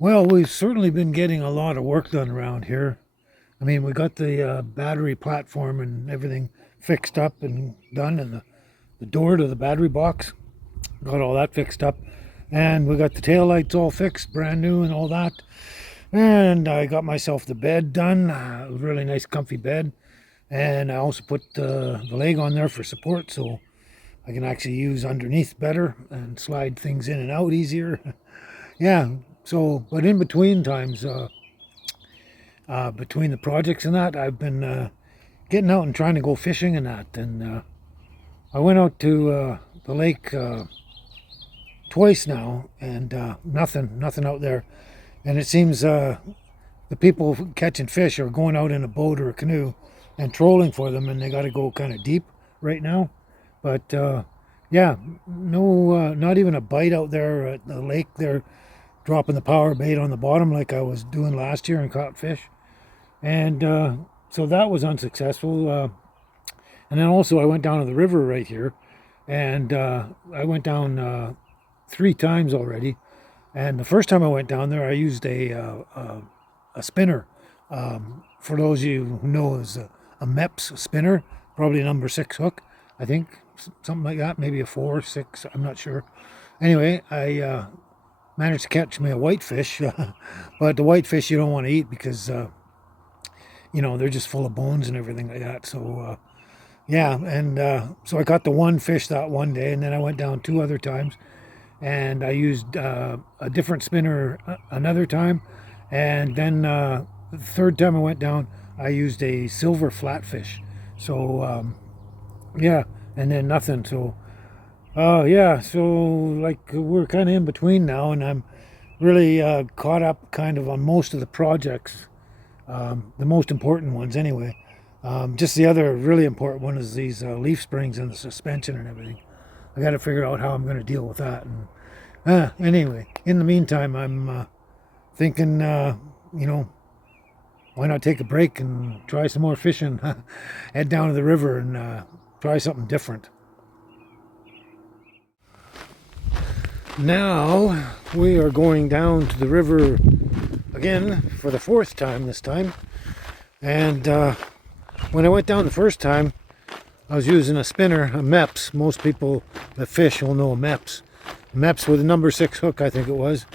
Well, we've certainly been getting a lot of work done around here. I mean, we got the battery platform and everything fixed up and done, and the door to the battery box got all that fixed up. And we got the tail lights all fixed, brand new, and all that. And I got myself the bed done, a really nice, comfy bed. And I also put the leg on there for support so I can actually use underneath better and slide things in and out easier. Yeah, so, but in between times, between the projects and that, I've been getting out and trying to go fishing and that. And I went out to the lake twice now, and nothing out there. And it seems the people catching fish are going out in a boat or a canoe and trolling for them, and they got to go kind of deep right now. But yeah, no, not even a bite out there at the lake. They're dropping the power bait on the bottom like I was doing last year and caught fish. And so that was unsuccessful. And then also I went down to the river right here, and I went down 3 times already. And the first time I went down there, I used a spinner. For those of you who know, is a MEPS spinner, probably a number 6 hook, I think, something like that, maybe a 4, 6, I'm not sure. Anyway, I managed to catch me a whitefish, but the whitefish you don't want to eat because they're just full of bones and everything like that. So yeah, and so I caught the one fish that one day, and then I went down 2 other times, and I used a different spinner another time, and then the third time I went down, I used a silver flatfish. So yeah, and then nothing. So yeah, so like we're kind of in between now, and I'm really caught up kind of on most of the projects, the most important ones anyway. Just the other really important one is these leaf springs and the suspension and everything. I got to figure out how I'm going to deal with that. And anyway, in the meantime, I'm thinking, why not take a break and try some more fishing? Head down to the river and try something different. Now we are going down to the river again for the 4th time this time. And when I went down the first time, I was using a spinner, a MEPS. Most people that fish will know a MEPS. MEPS with a number 6 hook, I think it was,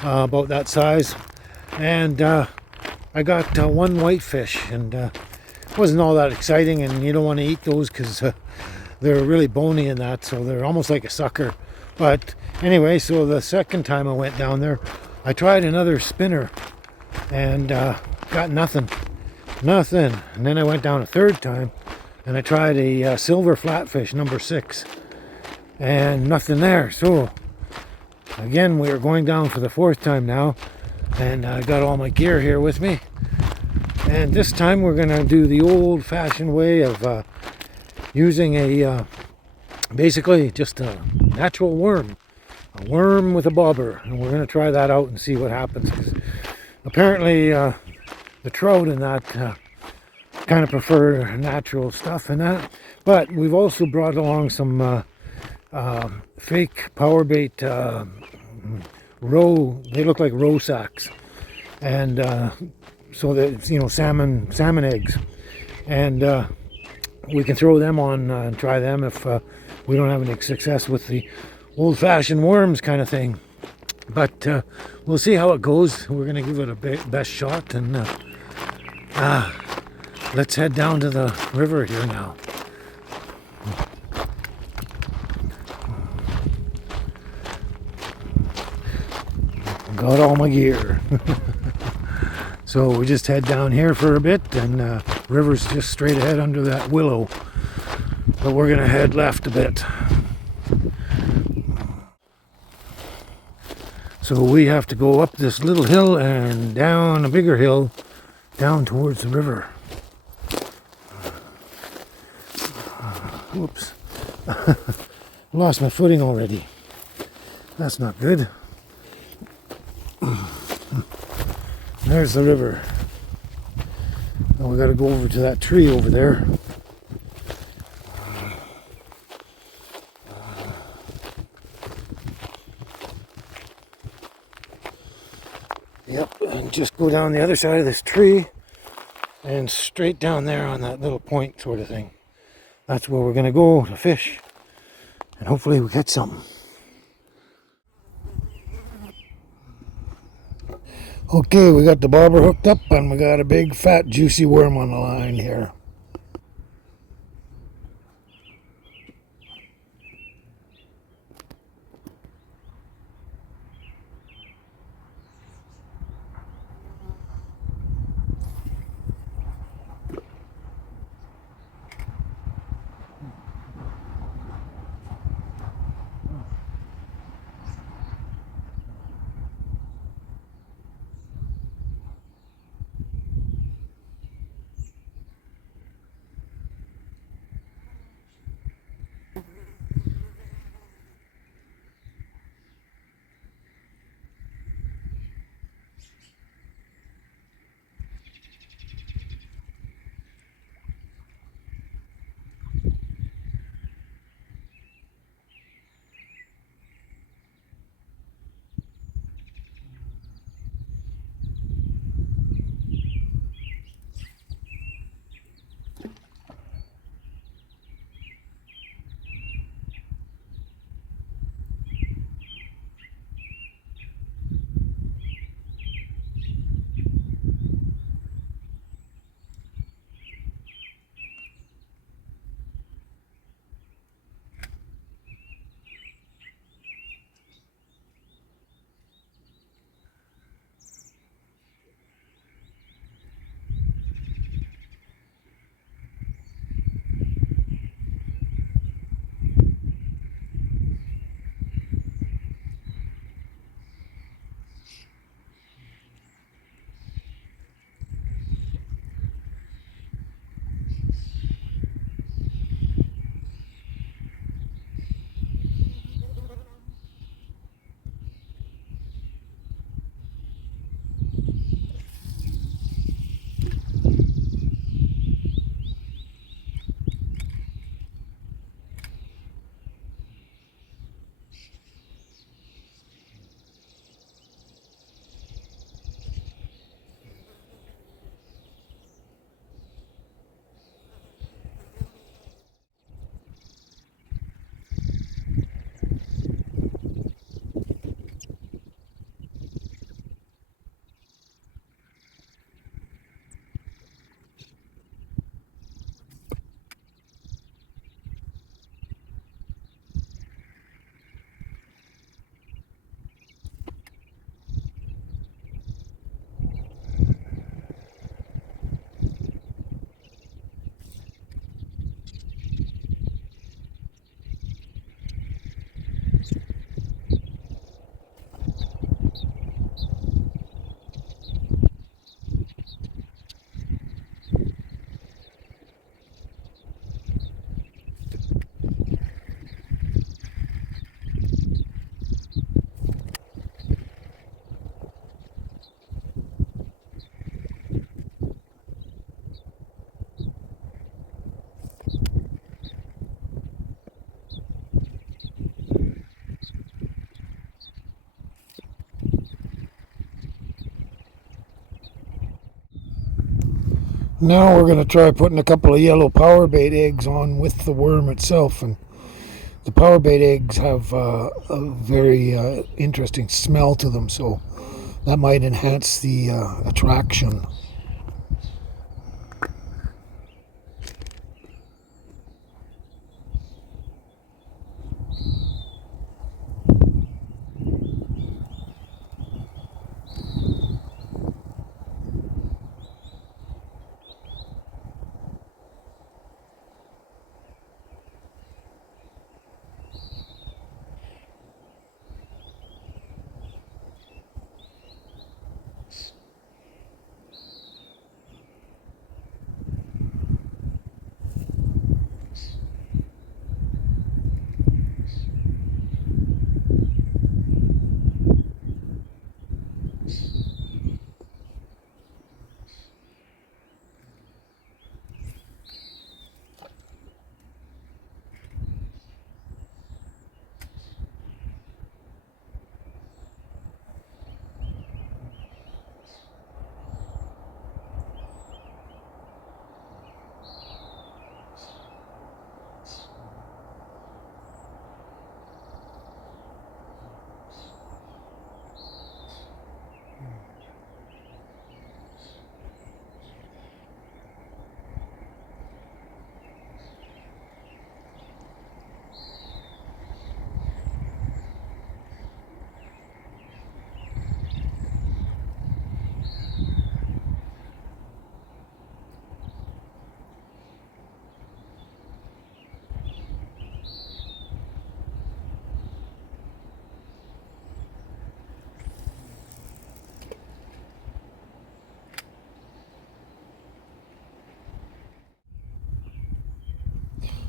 about that size. And I got one whitefish, and it wasn't all that exciting, and you don't want to eat those because they're really bony in that, so they're almost like a sucker. But anyway, so the second time I went down there, I tried another spinner and got nothing. And then I went down a 3rd time and I tried a silver flatfish, number 6, and nothing there. So again, we are going down for the 4th time now, and I got all my gear here with me. And this time we're going to do the old-fashioned way of using basically just a natural worm. A worm with a bobber. And we're going to try that out and see what happens. 'Cause apparently the trout and that kind of prefer natural stuff and that. But we've also brought along some fake power bait roe. They look like roe sacks. And so that, salmon eggs. And we can throw them on and try them if we don't have any success with the old-fashioned worms kind of thing. But we'll see how it goes. We're going to give it a best shot, and let's head down to the river here now. Got all my gear. So we just head down here for a bit, and river's just straight ahead under that willow. But we're going to head left a bit. So we have to go up this little hill and down a bigger hill, down towards the river. Whoops. Lost my footing already. That's not good. There's the river. Now we got to go over to that tree over there. just go down the other side of this tree and straight down there on that little point sort of thing. That's where we're going to go to fish, and hopefully we get something. Okay, we got the bobber hooked up and we got a big fat juicy worm on the line here. Now we're going to try putting a couple of yellow power bait eggs on with the worm itself. And the power bait eggs have a very interesting smell to them, so that might enhance the attraction.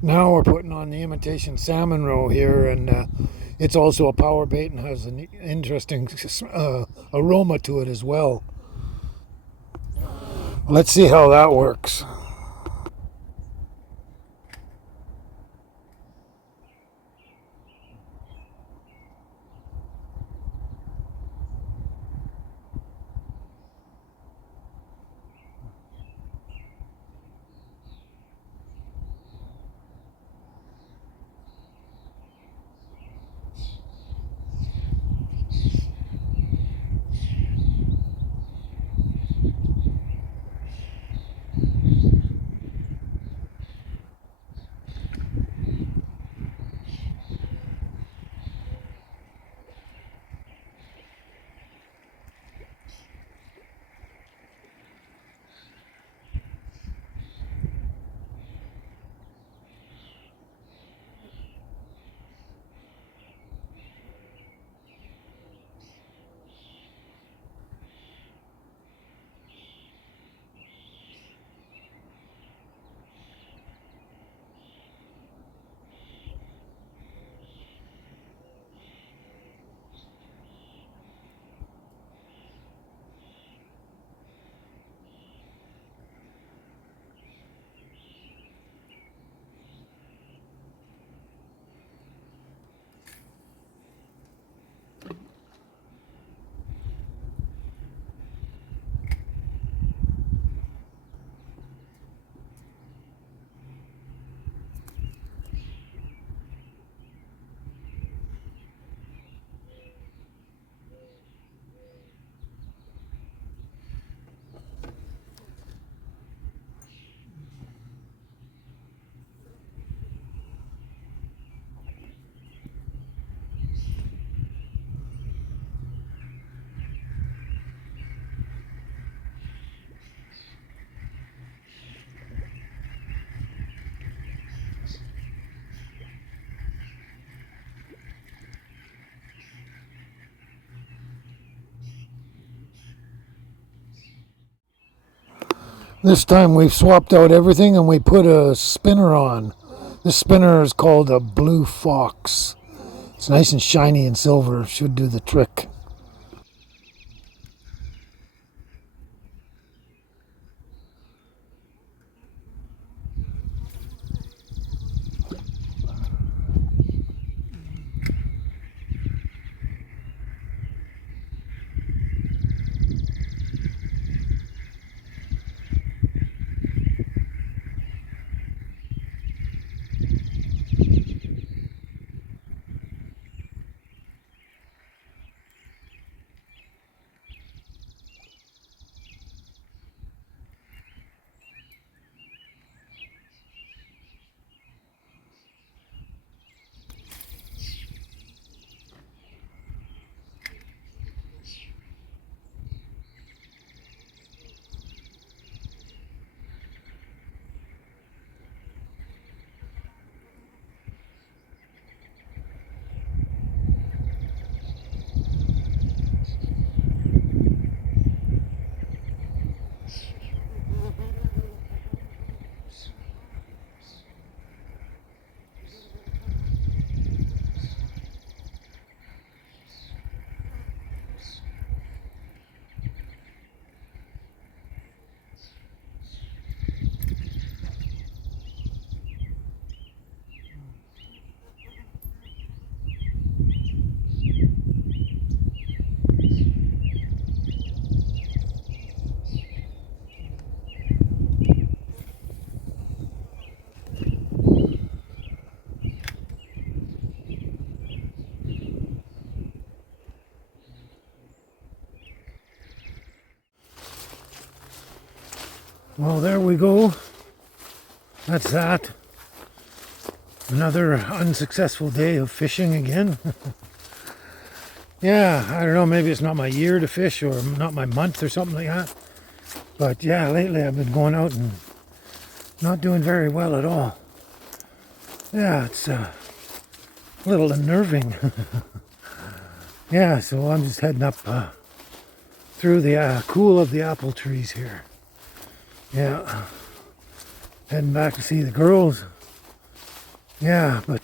Now we're putting on the imitation salmon roe here, and it's also a power bait and has an interesting aroma to it as well. Let's see how that works. This time we've swapped out everything and we put a spinner on. This spinner is called a Blue Fox. It's nice and shiny and silver. Should do the trick. Well, there we go. That's that. Another unsuccessful day of fishing again. Yeah, I don't know, maybe it's not my year to fish or not my month or something like that. But yeah, lately I've been going out and not doing very well at all. Yeah, it's a little unnerving. Yeah, so I'm just heading up through the cool of the apple trees here. Yeah, heading back to see the girls. Yeah, but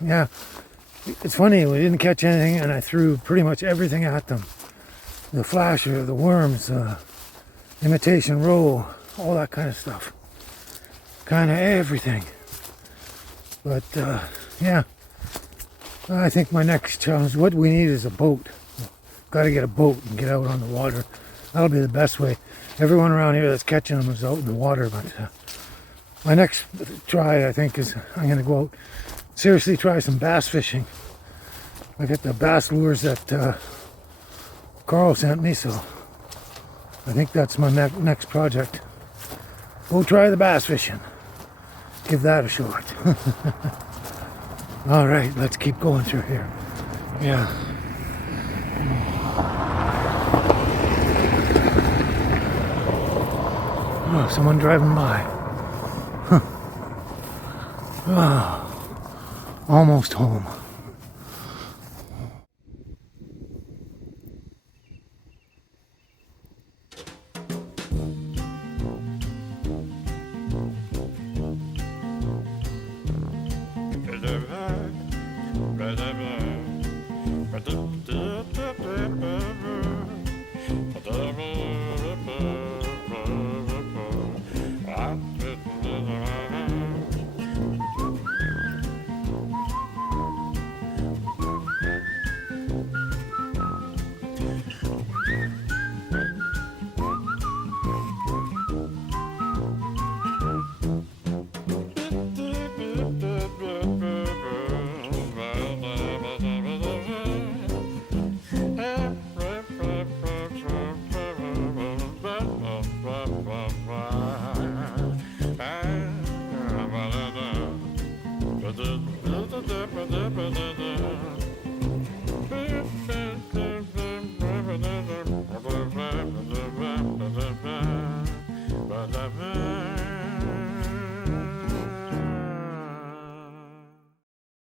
yeah, it's funny. We didn't catch anything, and I threw pretty much everything at them. The flasher, the worms, imitation roe, all that kind of stuff. Kind of everything. But yeah, I think my next challenge, what we need is a boat. Got to get a boat and get out on the water. That'll be the best way. Everyone around here that's catching them is out in the water, but my next try, I think, is I'm going to go out, seriously try some bass fishing. I got the bass lures that Carl sent me, so I think that's my next project. Go try the bass fishing. Give that a shot. All right, let's keep going through here. Yeah. Oh, someone driving by. Huh. Oh, almost home.